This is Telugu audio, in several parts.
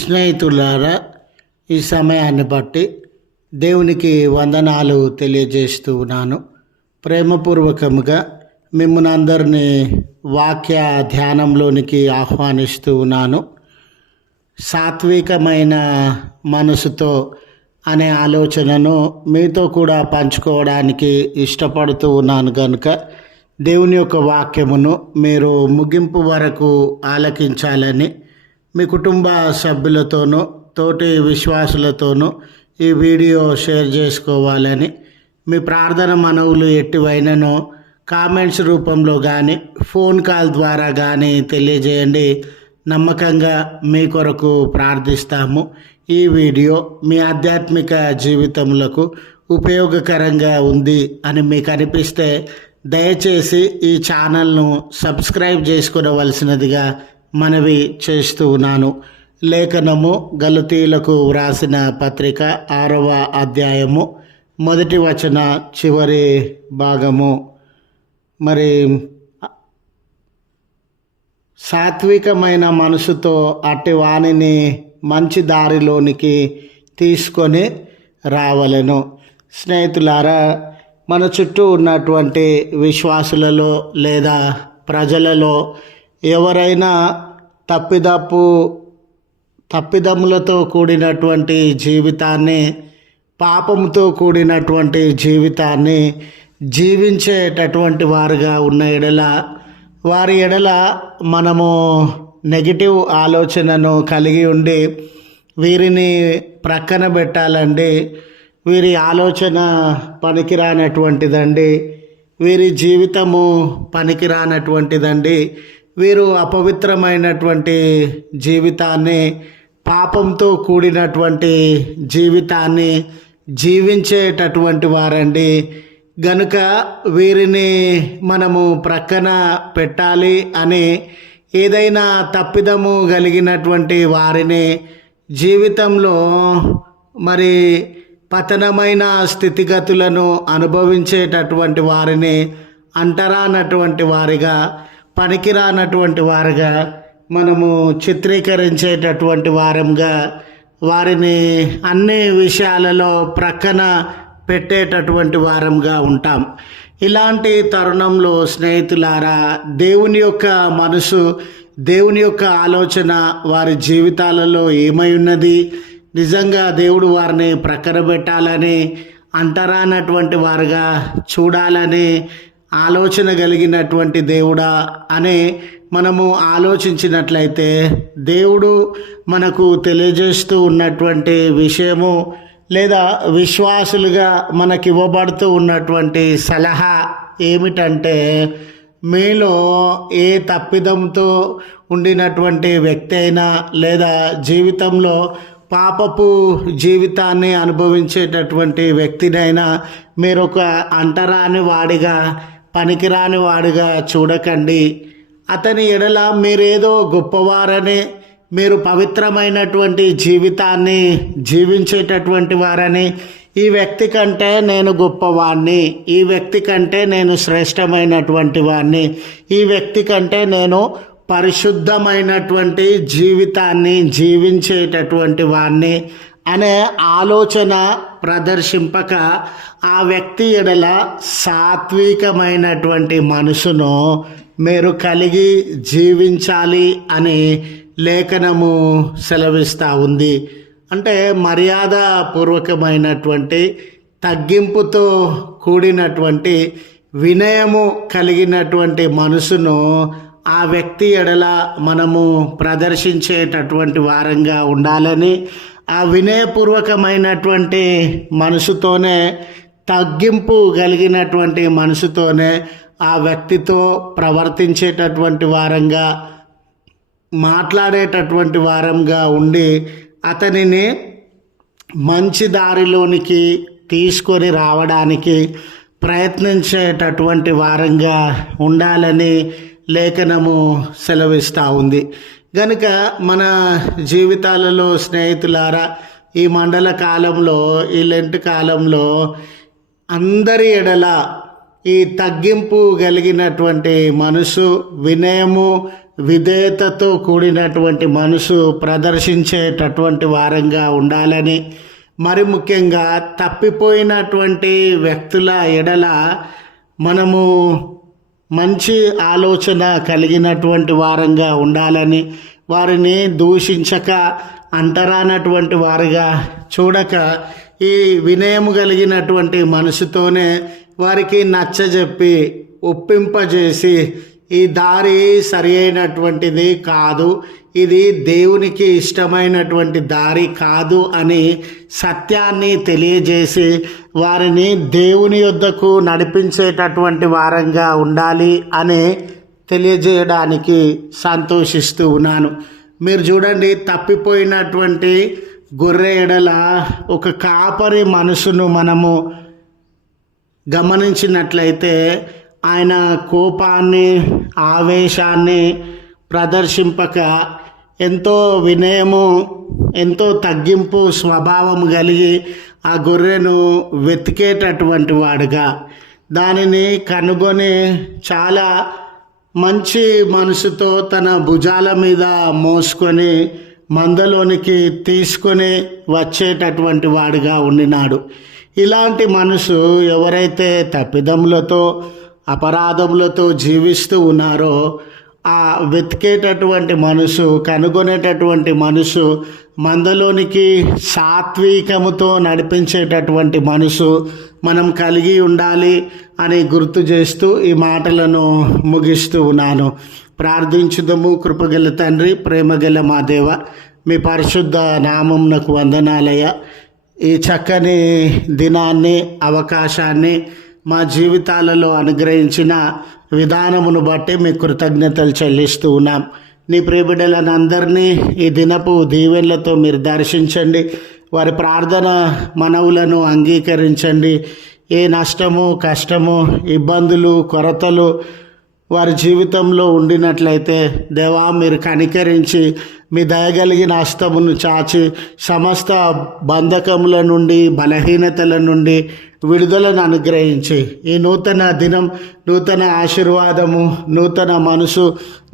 స్నేహితులారా, ఈ సమయాన్ని బట్టి దేవునికి వందనాలు తెలియజేస్తూ ఉన్నాను. ప్రేమపూర్వకముగా మిమ్మల్ని అందరినీ వాక్య ధ్యానంలోనికి ఆహ్వానిస్తూ ఉన్నాను. సాత్వికమైన మనసుతో అనే ఆలోచనను మీతో కూడా పంచుకోవడానికి ఇష్టపడుతూ ఉన్నాను కనుక దేవుని యొక్క వాక్యమును మీరు ముగింపు వరకు ఆలకించాలని మీ కుటుంబ సభ్యులతోనూ తోటి విశ్వాసులతోనూ ఈ వీడియో షేర్ చేసుకోవాలని మీ ప్రార్థన మనవులు ఎట్టివైనను కామెంట్స్ రూపంలో కానీ ఫోన్ కాల్ ద్వారా కానీ తెలియజేయండి. నమ్మకంగా మీ కొరకు ప్రార్థిస్తాము. ఈ వీడియో మీ ఆధ్యాత్మిక జీవితములకు ఉపయోగకరంగా ఉంది అని మీకు అనిపిస్తే దయచేసి ఈ ఛానల్ను సబ్స్క్రైబ్ చేసుకునవలసినదిగా మనవి చేస్తూ ఉన్నాను. లేఖనము గలతీయులకు వ్రాసిన పత్రిక 6వ అధ్యాయము 1వ వచన చివరి భాగము. మరి సాత్వికమైన మనసుతో అట్టి వాణిని మంచి దారిలోనికి తీసుకొని రావలెను. స్నేహితులారా, మన చుట్టూ ఉన్నటువంటి విశ్వాసులలో లేదా ప్రజలలో ఎవరైనా తప్పిదములతో కూడినటువంటి జీవితాన్ని, పాపంతో కూడినటువంటి జీవితాన్ని జీవించేటటువంటి వారుగా ఉన్న ఎడల, వారి ఎడల మనము నెగిటివ్ ఆలోచనను కలిగి ఉండి వీరిని ప్రక్కన పెట్టాలండి, వీరి ఆలోచన పనికిరానటువంటిదండి, వీరి జీవితము పనికిరానటువంటిదండి, వీరు అపవిత్రమైనటువంటి జీవితాన్ని, పాపంతో కూడినటువంటి జీవితాన్ని జీవించేటటువంటి వారండి, గనుక వీరిని మనము ప్రక్కన పెట్టాలి అని ఏదైనా తప్పిదము కలిగినటువంటి వారిని, జీవితంలో మరి పతనమైన స్థితిగతులను అనుభవించేటటువంటి వారిని అంటరానటువంటి వారిగా, పనికిరానటువంటి వారిగా మనము చిత్రీకరించేటటువంటి వారంగా, వారిని అన్ని విషయాలలో ప్రక్కన పెట్టేటటువంటి వారంగా ఉంటాం. ఇలాంటి తరుణంలో స్నేహితులారా, దేవుని యొక్క మనసు, దేవుని యొక్క ఆలోచన వారి జీవితాలలో ఏమై ఉన్నది, నిజంగా దేవుడు వారిని ప్రక్కన పెట్టాలని, అంటరానటువంటి వారుగా చూడాలని ఆలోచన కలిగినటువంటి దేవుడా అని మనము ఆలోచించినట్లయితే, దేవుడు మనకు తెలియజేస్తూ ఉన్నటువంటి విషయము లేదా విశ్వాసులుగా మనకి ఇవ్వబడుతూ ఉన్నటువంటి సలహా ఏమిటంటే, మీలో ఏ తప్పిదంతో ఉండినటువంటి వ్యక్తి అయినా లేదా జీవితంలో పాపపు జీవితాన్ని అనుభవించేటటువంటి వ్యక్తినైనా మీరు ఒక అంటరాని వాడిగా, పనికిరాని వాడిగా చూడకండి. అతని ఎడల మీరేదో గొప్పవారని, మీరు పవిత్రమైనటువంటి జీవితాన్ని జీవించేటటువంటి వారని, ఈ వ్యక్తి కంటే నేను గొప్పవాణ్ణి, ఈ వ్యక్తి కంటే నేను శ్రేష్టమైనటువంటి వాణ్ణి, ఈ వ్యక్తి కంటే నేను పరిశుద్ధమైనటువంటి జీవితాన్ని జీవించేటటువంటి వాణ్ణి అనే ఆలోచన ప్రదర్శింపక, ఆ వ్యక్తి ఎడల సాత్వికమైనటువంటి మనసును మీరు కలిగి జీవించాలి అని లేఖనము సెలవిస్తూ ఉంది. అంటే మర్యాద పూర్వకమైనటువంటి, తగ్గింపుతో కూడినటువంటి, వినయము కలిగినటువంటి మనసును ఆ వ్యక్తి ఎడల మనము ప్రదర్శించేటటువంటి వారంగా ఉండాలని, ఆ వినయపూర్వకమైనటువంటి మనసుతోనే, తగ్గింపు కలిగినటువంటి మనసుతోనే ఆ వ్యక్తితో ప్రవర్తించేటటువంటి వారంగా, మాట్లాడేటటువంటి వారంగా ఉండి అతనిని మంచి దారిలోనికి తీసుకొని రావడానికి ప్రయత్నించేటటువంటి వారంగా ఉండాలని లేఖనము సెలవిస్తూ ఉంది. గనుక మన జీవితాలలో స్నేహితులారా, ఈ మండల కాలంలో, ఈ లెంట్ కాలంలో అందరి ఎడల ఈ తగ్గింపు కలిగినటువంటి మనసు, వినయము, విధేయతతో కూడినటువంటి మనసు ప్రదర్శించేటటువంటి వారంగా ఉండాలని, మరి ముఖ్యంగా తప్పిపోయినటువంటి వ్యక్తుల ఎడల మనము మంచి ఆలోచన కలిగినటువంటి వారంగా ఉండాలని, వారిని దూషించక అంటరానటువంటి వారిగా చూడక ఈ వినయము కలిగినటువంటి మనసుతోనే వారికి నచ్చజెప్పి ఒప్పింపజేసి ఈ దారి సరి అయినటువంటిది కాదు, ఇది దేవునికి ఇష్టమైనటువంటి దారి కాదు అని సత్యాన్ని తెలియజేసి వారిని దేవుని యొద్దకు నడిపించేటటువంటి వారంగా ఉండాలి అని తెలియజేయడానికి సంతోషిస్తూ ఉన్నాను. మీరు చూడండి, తప్పిపోయినటువంటి గొర్రె ఎడల ఒక కాపరి మనసును మనము గమనించినట్లయితే ఆయన కోపాన్ని, ఆవేశాన్ని ప్రదర్శింపక ఎంతో వినయము, ఎంతో తగ్గింపు స్వభావం కలిగి ఆ గొర్రెను వెతికేటటువంటి వాడుగా, దానిని కనుగొని చాలా మంచి మనసుతో తన భుజాల మీద మోసుకొని మందలోనికి తీసుకొని వచ్చేటటువంటి వాడుగా ఉండినాడు. ఇలాంటి మనసు ఎవరైతే తప్పిదములతో, అపరాధములతో జీవిస్తూ ఉన్నారో, ఆ వెతికేటటువంటి మనసు, కనుగొనేటటువంటి మనసు, మందలోనికి సాత్వికముతో నడిపించేటటువంటి మనసు మనం కలిగి ఉండాలి అని గుర్తు చేస్తూ ఈ మాటలను ముగిస్తూ ఉన్నాను. ప్రార్థించుదము. కృపగల తండ్రి, ప్రేమగల మా దేవ, మీ పరిశుద్ధ నామమునకు వందనాలయ. ఈ చక్కని దినాన్ని, అవకాశాన్ని మా జీవితాలలో అనుగ్రహించిన విధానమును బట్టి మీ కృతజ్ఞతలు చెల్లిస్తూ ఉన్నాం. నీ ప్రియబిడ్డలను అందరినీ ఈ దినపు దీవెనలతో మీరు దర్శించండి. వారి ప్రార్థన మనవులను అంగీకరించండి. ఏ నష్టము, కష్టము, ఇబ్బందులు, కొరతలు వారి జీవితంలో ఉండినట్లయితే దేవా, మీరు కనికరించి మీ దయగలిగిన హస్తమును చాచి సమస్త బంధకముల నుండి, బలహీనతల నుండి విడుదలను అనుగ్రహించి ఈ నూతన దినం, నూతన ఆశీర్వాదము, నూతన మనసు,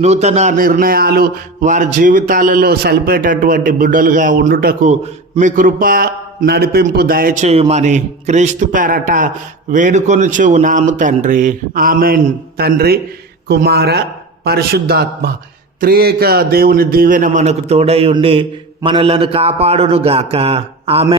నూతన నిర్ణయాలు వారి జీవితాలలో సలిపేటటువంటి బిడ్డలుగా ఉండుటకు మీ కృప నడిపింపు దయచేయమని క్రీస్తు పేరట వేడుకొనుచు ఉన్నాము తండ్రి. ఆమెన్. తండ్రి, కుమార, పరిశుద్ధాత్మ త్రియేక దేవుని దీవెన మనకు తోడై ఉండి మనలను కాపాడును గాక. ఆమెన్.